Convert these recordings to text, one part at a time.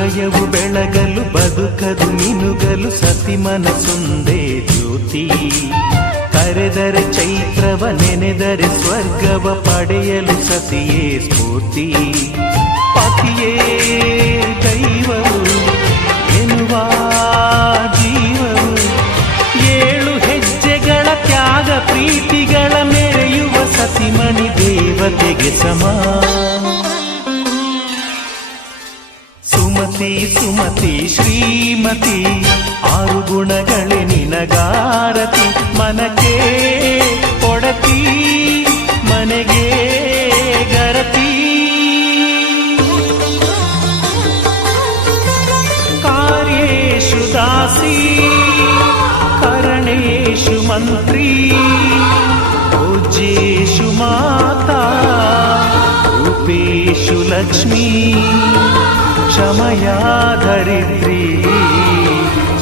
ಹೃದಯವು ಬೆಳಗಲು ಬದುಕದು ಮಿನುಗಲು ಸತಿ ಮನಸೊಂದೇ ಜ್ಯೋತಿ. ಕರೆದರೆ ಚೈತ್ರವ ನೆನೆದರೆ ಸ್ವರ್ಗವ ಪಡೆಯಲು ಸತಿಯೇ ಸ್ಫೂರ್ತಿ. ಪತಿಯೇ ದೈವವು ಎನ್ನುವ ಜೀವವು, 7 ಹೆಜ್ಜೆಗಳ ತ್ಯಾಗ ಪ್ರೀತಿಗಳ ಮೆರೆಯುವ ಸತಿಮಣಿ ದೇವತೆಗೆ ಸಮ. ಸುಮತಿ ಸುಮತಿ ಶ್ರೀಮತಿ 6 ಗುಣಗಳೇ ನಿನಗಾರತಿ. ಮನಕ್ಕೆ ಒಡತಿ ಮನೆಗೆ ಗರತಿ. ಕಾರ್ಯೇಷು ದಾಸಿ ಕರಣೇಷು ಮಂತ್ರಿ. ಪೂಜ್ಯೇಷು ಮಾತಾ ರೂಪೇಷು ಲಕ್ಷ್ಮೀ. ಕ್ಷಮಯಾ ಧರಿತ್ರಿ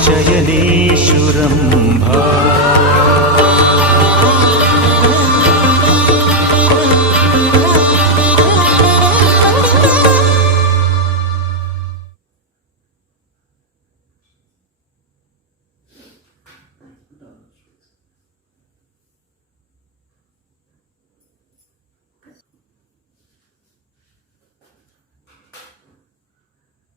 ಶಯನೇಷು ರಂಭಾ.